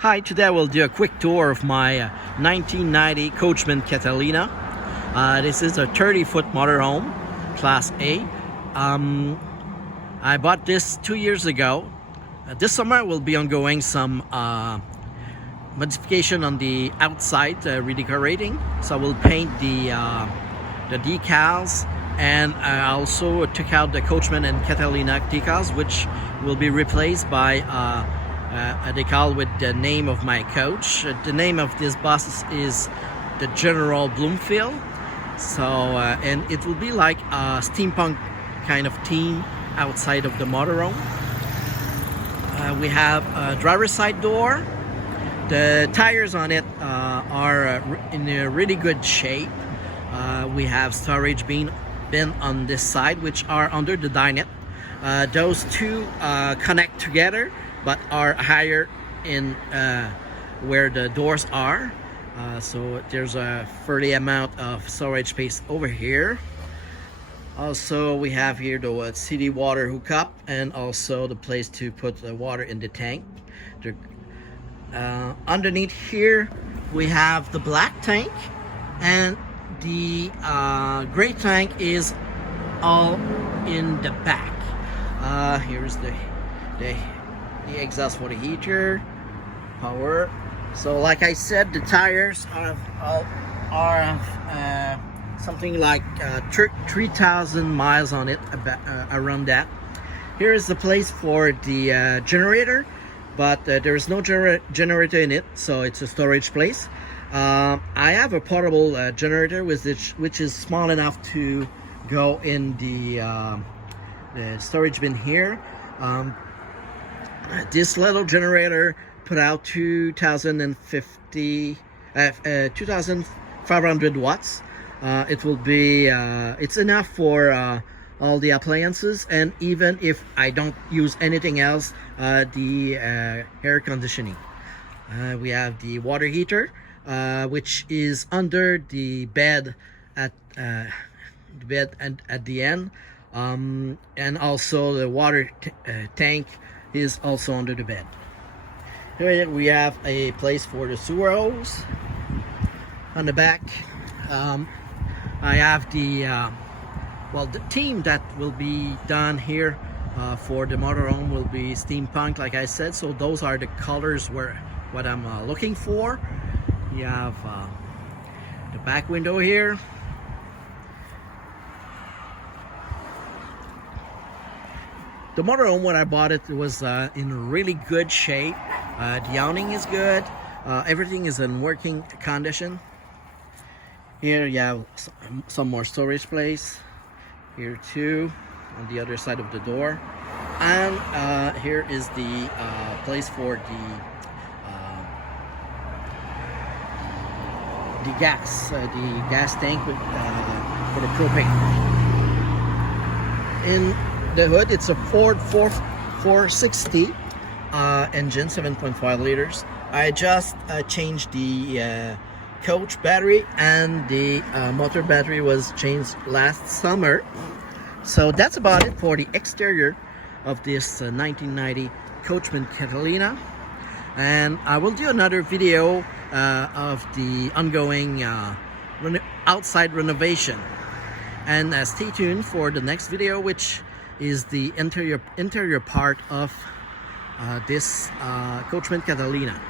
Hi, today we'll do a quick tour of my 1990 Coachman Catalina. This is a 30-foot motorhome, Class A. I bought this 2 years ago. This summer we'll be ongoing some modification on the outside, redecorating. So we'll paint the decals, and I also took out the Coachman and Catalina decals, which will be replaced by a decal with the name of my coach. The name of this bus is the General Bloomfield. So and it will be like a steampunk kind of theme outside of the motorhome. We have a driver's side door. The tires on it are in a really good shape. We have storage bin on this side, which are under the dinette. Those two connect together but are higher in where the doors are. So there's a fairly amount of storage space over here. Also, we have here the city water hookup and also the place to put the water in the tank. Underneath here, we have the black tank, and the gray tank is all in the back. Here's the exhaust for the heater, power. So like I said, the tires are something like 3,000 miles on it, around that. Here is the place for the generator, but there is no generator in it, so it's a storage place. I have a portable generator which is small enough to go in the storage bin here. This little generator put out 2,500 watts. It will be it's enough for all the appliances, and even if I don't use anything else, the air conditioning. We have the water heater, which is under the bed at the end, and also the water tank is also under the bed. Here we have a place for the sewer hose. On the back, I have the the theme that will be done here for the motorhome will be steampunk, like I said. So those are the colors what I'm looking for. You have the back window here. The motorhome, when I bought it, was in really good shape. The awning is good. Everything is in working condition. Here you have some more storage place. Here too, on the other side of the door. And here is the place for the gas tank with, for the propane. In the hood, it's a Ford 460 engine, 7.5 liters. I just changed the coach battery, and the motor battery was changed last summer. So that's about it for the exterior of this 1990 Coachman Catalina, and I will do another video of the ongoing outside renovation, and stay tuned for the next video, which is the interior part of this Coachman Catalina.